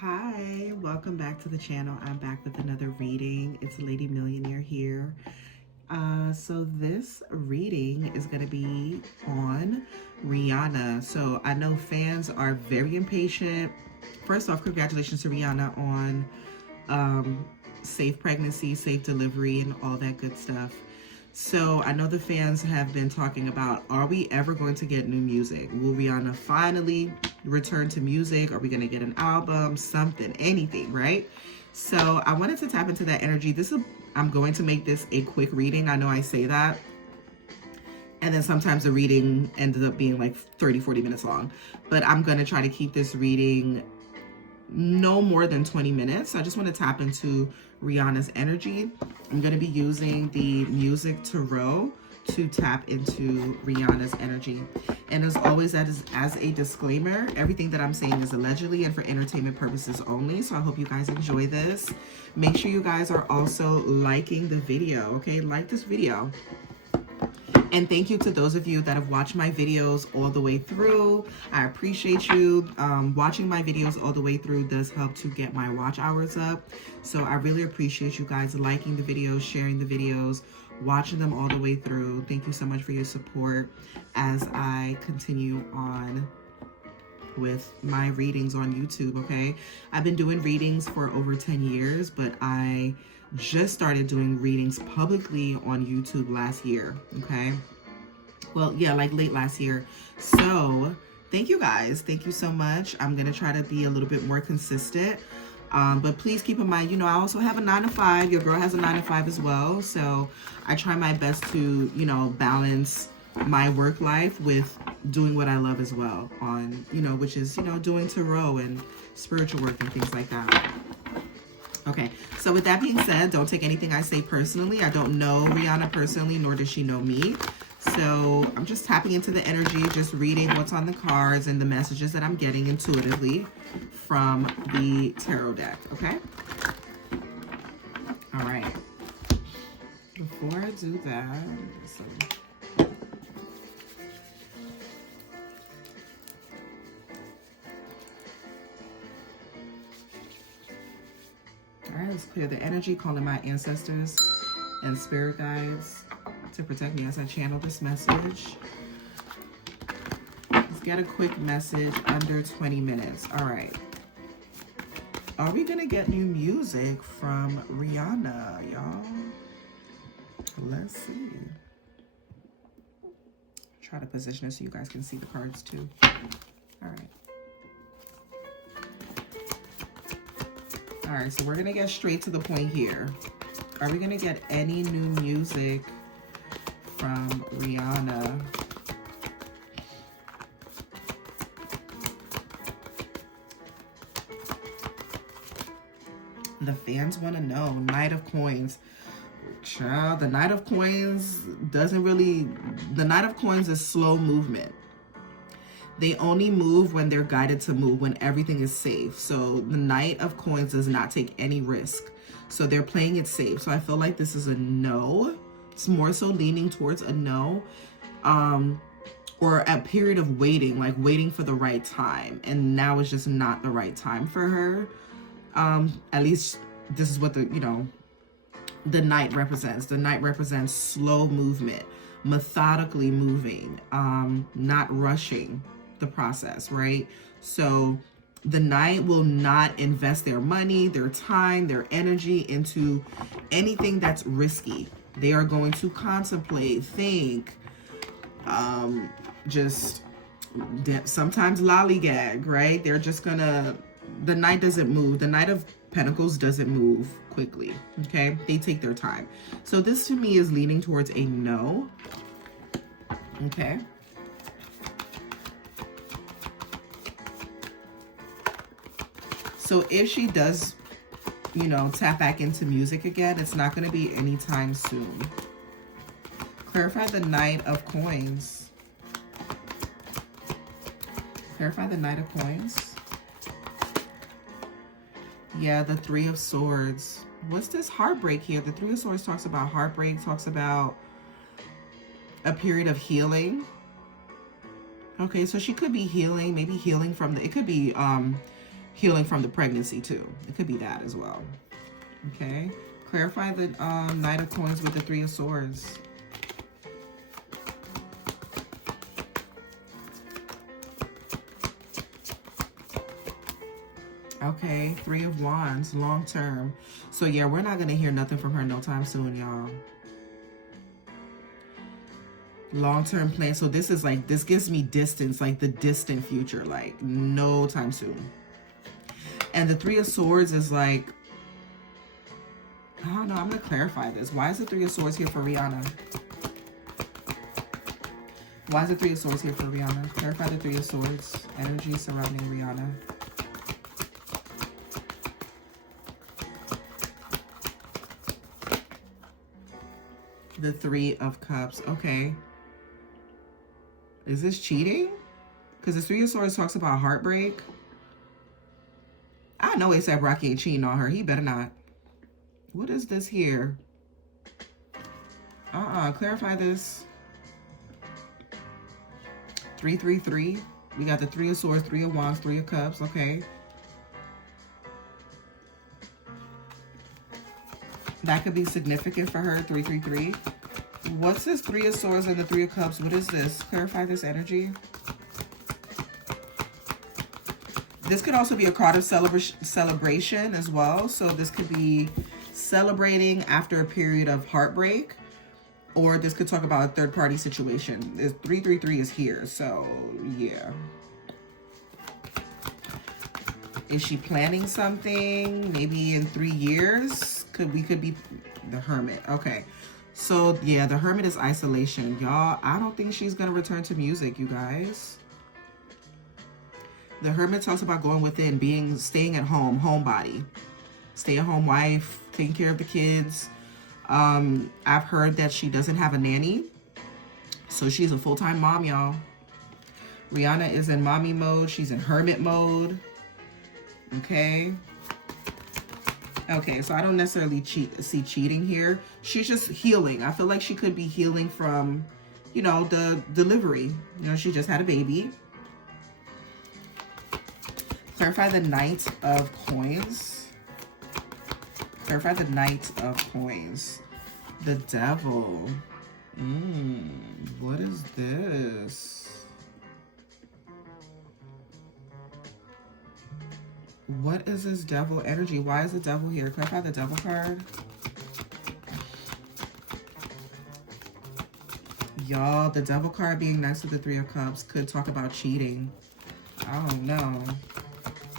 Hi, welcome back to the channel. I'm back with another reading. It's Lady Millionaire here. So this reading is going to be on Rihanna. So I know fans are very impatient. First off, congratulations to Rihanna on safe pregnancy, safe delivery, and all that good stuff. So I know the fans have been talking about, are we ever going to get new music? Will Rihanna finally return to music? Are we going to get an album, something, anything, right? So I wanted to tap into that energy. I'm going to make this a quick reading. I know I say that. And then sometimes the reading ended up being like 30, 40 minutes long. But I'm going to try to keep this reading no more than 20 minutes. I just want to tap into Rihanna's energy. I'm going to be using the Music Tarot to tap into Rihanna's energy. And as always, as a disclaimer, everything that I'm saying is allegedly and for entertainment purposes only. So I hope you guys enjoy this. Make sure you guys are also liking the video, okay? Like this video. And thank you to those of you that have watched my videos all the way through. I appreciate you. Watching my videos all the way through does help to get my watch hours up. So I really appreciate you guys liking the videos, sharing the videos, watching them all the way through. Thank you so much for your support as I continue on with my readings on YouTube, okay? I've been doing readings for over 10 years, but I just started doing readings publicly on YouTube last year, okay? Well, yeah, like late last year. So thank you guys. Thank you so much. I'm going to try to be a little bit more consistent. But please keep in mind, you know, I also have a 9-to-5. Your girl has a 9-to-5 as well. So I try my best to, you know, balance my work life with doing what I love as well on, you know, which is, you know, doing tarot and spiritual work and things like that. Okay, so with that being said, don't take anything I say personally. I don't know Rihanna personally, nor does she know me. So I'm just tapping into the energy, just reading what's on the cards and the messages that I'm getting intuitively from the tarot deck, okay? All right. Before I do that, all right, let's clear the energy, calling my ancestors and spirit guides to protect me as I channel this message. Let's get a quick message under 20 minutes. All right. Are we going to get new music from Rihanna, y'all? Let's see. Try to position it so you guys can see the cards too. All right. All right, so we're going to get straight to the point here. Are we going to get any new music from Rihanna? The fans want to know. Knight of Coins. Child, the Knight of Coins doesn't really... The Knight of Coins is slow movement. They only move when they're guided to move, when everything is safe. So the Knight of Coins does not take any risk. So they're playing it safe. So I feel like this is a no. It's more so leaning towards a no. Or a period of waiting, like waiting for the right time. And now is just not the right time for her. At least this is what the, you know, the Knight represents. The Knight represents slow movement, methodically moving, not rushing the process, right? So the Knight will not invest their money, their time, their energy into anything that's risky. They are going to contemplate, think, just sometimes lollygag, right? They're just gonna, the Knight doesn't move. The Knight of Pentacles doesn't move quickly, okay? They take their time. So this to me is leaning towards a no, okay? So if she does, you know, tap back into music again, it's not going to be anytime soon. Clarify the Knight of Coins. Clarify the Knight of Coins. Yeah, the Three of Swords. What's this heartbreak here? The Three of Swords talks about heartbreak, talks about a period of healing. Okay, so she could be healing, maybe healing from the, it could be healing from the pregnancy too. It could be that as well. Okay. Clarify the Knight of Coins with the Three of Swords. Okay, Three of Wands, long term. So yeah, we're not going to hear nothing from her no time soon, y'all. Long-term plan. So this is like, this gives me distance, like the distant future, like no time soon. And the Three of Swords is like, I don't know, I'm going to clarify this. Why is the Three of Swords here for Rihanna? Why is the Three of Swords here for Rihanna? Clarify the Three of Swords energy surrounding Rihanna. The Three of Cups. Okay. Is this cheating? Because the Three of Swords talks about heartbreak. I know ASAP Rocky ain't cheating on her. He better not. What is this here? Clarify this. 333. We got the Three of Swords, Three of Wands, Three of Cups. Okay. That could be significant for her. 333. What's this Three of Swords and the Three of Cups? What is this? Clarify this energy. This could also be a card of celebration as well. So this could be celebrating after a period of heartbreak. Or this could talk about a third-party situation. 333 is here, so yeah. Is she planning something? Maybe in 3 years? We could be the Hermit. Okay. So yeah, the Hermit is isolation. Y'all, I don't think she's gonna return to music, you guys. The Hermit talks about going within, staying at home, homebody. Stay-at-home wife, taking care of the kids. I've heard that she doesn't have a nanny. So she's a full-time mom, y'all. Rihanna is in mommy mode. She's in hermit mode. Okay. Okay, so I don't necessarily see cheating here. She's just healing. I feel like she could be healing from, you know, the delivery. You know, she just had a baby. Clarify the Knight of Coins. Clarify the Knight of Coins. The Devil. What is this? What is this Devil energy? Why is the Devil here? Clarify the Devil card. Y'all, the Devil card being next to the Three of Cups could talk about cheating. I don't know.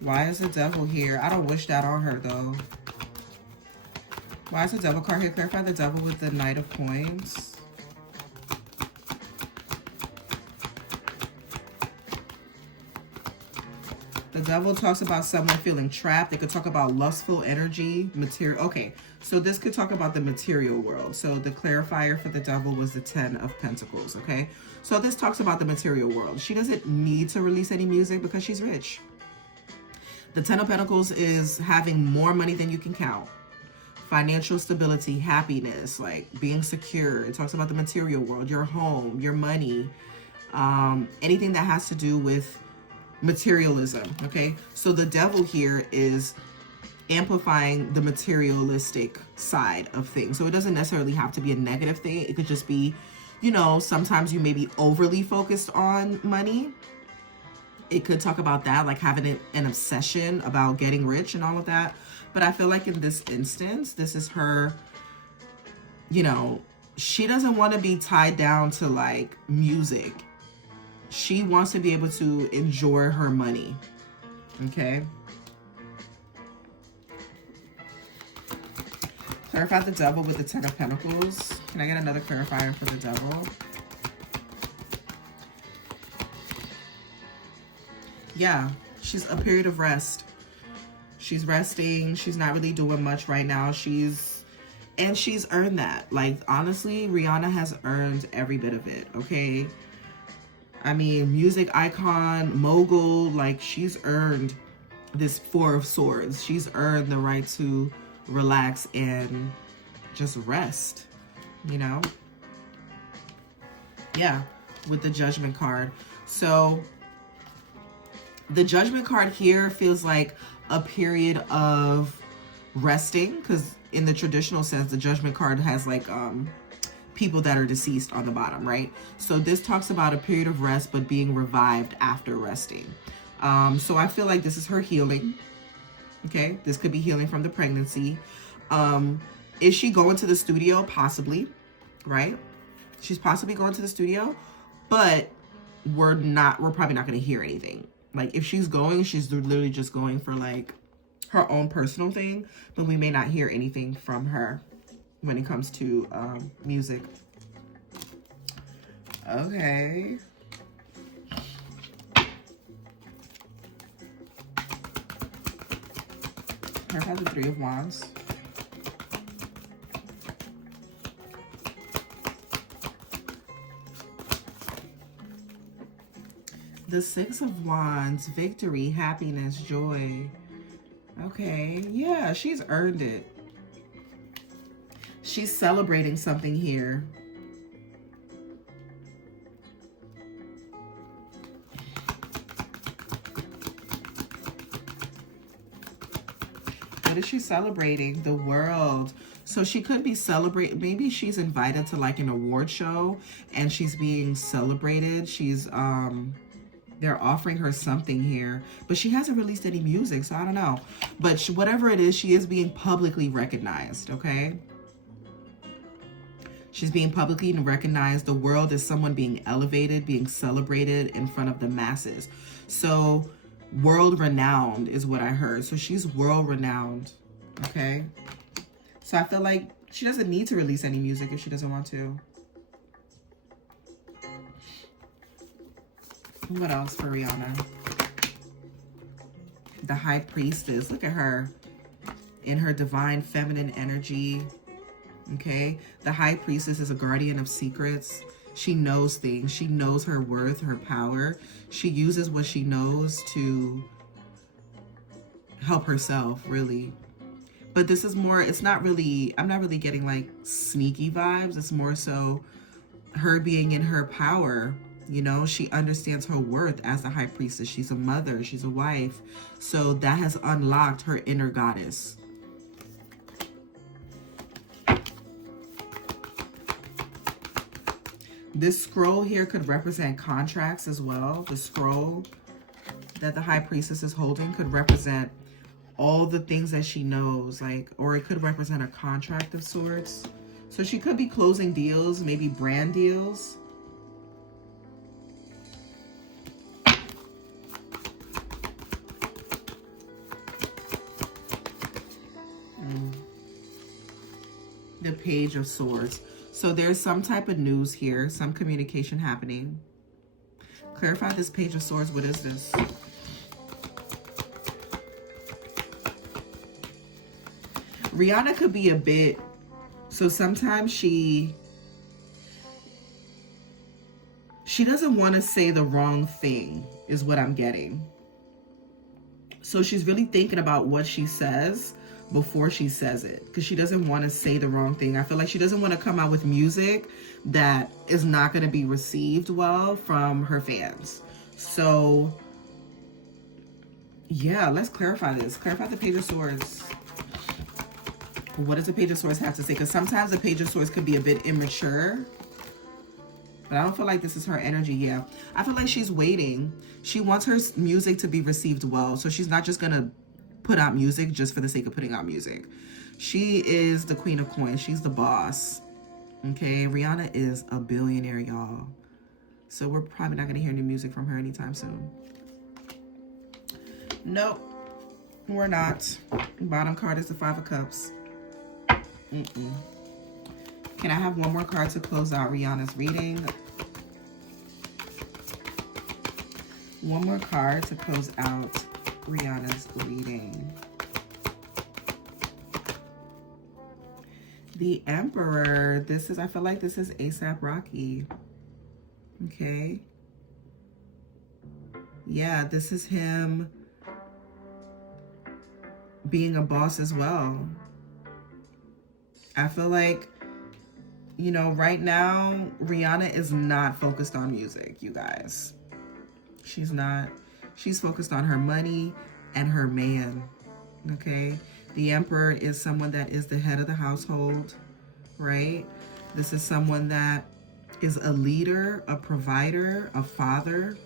Why is the Devil here? I don't wish that on her, though. Why is the Devil card here? Clarify the Devil with the Knight of Coins. The Devil talks about someone feeling trapped. They could talk about lustful energy, material. Okay, so this could talk about the material world. So the clarifier for the Devil was the 10 of Pentacles, okay? So this talks about the material world. She doesn't need to release any music because she's rich. The 10 of Pentacles is having more money than you can count. Financial stability, happiness, like being secure. It talks about the material world, your home, your money, anything that has to do with materialism, okay? So the Devil here is amplifying the materialistic side of things. So it doesn't necessarily have to be a negative thing. It could just be, you know, sometimes you may be overly focused on money. It could talk about that, like having an obsession about getting rich and all of that. But I feel like in this instance, this is her, you know, she doesn't want to be tied down to like music. She wants to be able to enjoy her money. Okay. Clarify the Devil with the 10 of Pentacles. Can I get another clarifier for the Devil? Yeah, she's a period of rest. She's resting. She's not really doing much right now. She's earned that. Like, honestly, Rihanna has earned every bit of it, okay? I mean, music icon, mogul, like, she's earned this Four of Swords. She's earned the right to relax and just rest, you know? Yeah, with the Judgment card. So The Judgment card here feels like a period of resting, because in the traditional sense, the Judgment card has like people that are deceased on the bottom, right? So this talks about a period of rest, but being revived after resting. So I feel like this is her healing. Okay, this could be healing from the pregnancy. Is she going to the studio? Possibly, right? She's possibly going to the studio, but we're probably not going to hear anything. Like if she's going, she's literally just going for like her own personal thing, but we may not hear anything from her when it comes to music. Okay. Here has the Three of Wands. The Six of Wands, victory, happiness, joy. Okay, yeah, she's earned it. She's celebrating something here. What is she celebrating? The world. So she could be celebrating, maybe she's invited to like an award show and she's being celebrated. She's, they're offering her something here, but she hasn't released any music, so I don't know. But whatever it is, she is being publicly recognized, okay? She's being publicly recognized. The world is someone being elevated, being celebrated in front of the masses. So world renowned is what I heard. So she's world renowned, okay? So I feel like she doesn't need to release any music if she doesn't want to. What else for Rihanna? The High Priestess. Look at her in her divine feminine energy. Okay? The High Priestess is a guardian of secrets. She knows things. She knows her worth, her power. She uses what she knows to help herself, really. But this is more, it's not really, I'm not really getting like sneaky vibes. It's more so her being in her power. You know, she understands her worth as the High Priestess. She's a mother. She's a wife. So that has unlocked her inner goddess. This scroll here could represent contracts as well. The scroll that the High Priestess is holding could represent all the things that she knows, like, or it could represent a contract of sorts. So she could be closing deals, maybe brand deals. The Page of Swords. So there's some type of news here, some communication happening. Clarify this Page of Swords. What is this? Rihanna could be a bit, so sometimes she doesn't want to say the wrong thing, is what I'm getting. So she's really thinking about what she says before she says it, because she doesn't want to say the wrong thing. I feel like she doesn't want to come out with music that is not going to be received well from her fans. So yeah, let's clarify this. Clarify the Page of Swords. What does the Page of Swords have to say? Because sometimes the Page of Swords could be a bit immature, but I don't feel like this is her energy. Yeah, I feel like she's waiting. She wants her music to be received well, so she's not just gonna put out music just for the sake of putting out music. She is the Queen of Coins. She's the boss. Okay, Rihanna is a billionaire, y'all. So we're probably not gonna hear new music from her anytime soon. Nope, we're not. Bottom card is the Five of Cups. Can I have one more card to close out Rihanna's reading? One more card to close out Rihanna's reading. The Emperor. This is, I feel like this is A$AP Rocky. Okay. Yeah, this is him being a boss as well. I feel like, you know, right now, Rihanna is not focused on music, you guys. She's not. She's focused on her money and her man, okay? The Emperor is someone that is the head of the household, right? This is someone that is a leader, a provider, a father,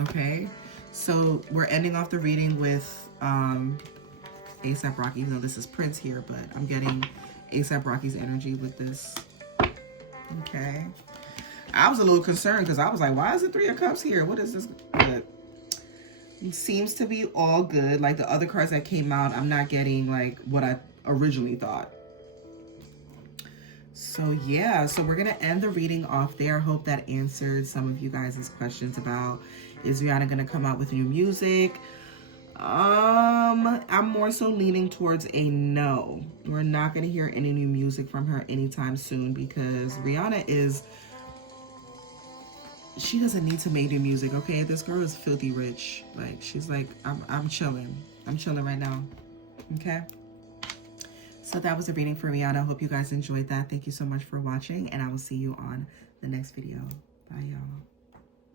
okay? So we're ending off the reading with A$AP Rocky, even though this is Prince here, but I'm getting A$AP Rocky's energy with this, okay? I was a little concerned because I was like, why is the Three of Cups here? What is this? But it seems to be all good. Like the other cards that came out, I'm not getting like what I originally thought. So yeah, so we're gonna end the reading off there. I hope that answered some of you guys' questions about, is Rihanna gonna come out with new music? I'm more so leaning towards a no. We're not gonna hear any new music from her anytime soon because Rihanna is, she doesn't need to make new music, okay? This girl is filthy rich. Like, she's like, I'm chilling. I'm chilling right now, okay? So that was a reading for Rihanna. I hope you guys enjoyed that. Thank you so much for watching, and I will see you on the next video. Bye, y'all.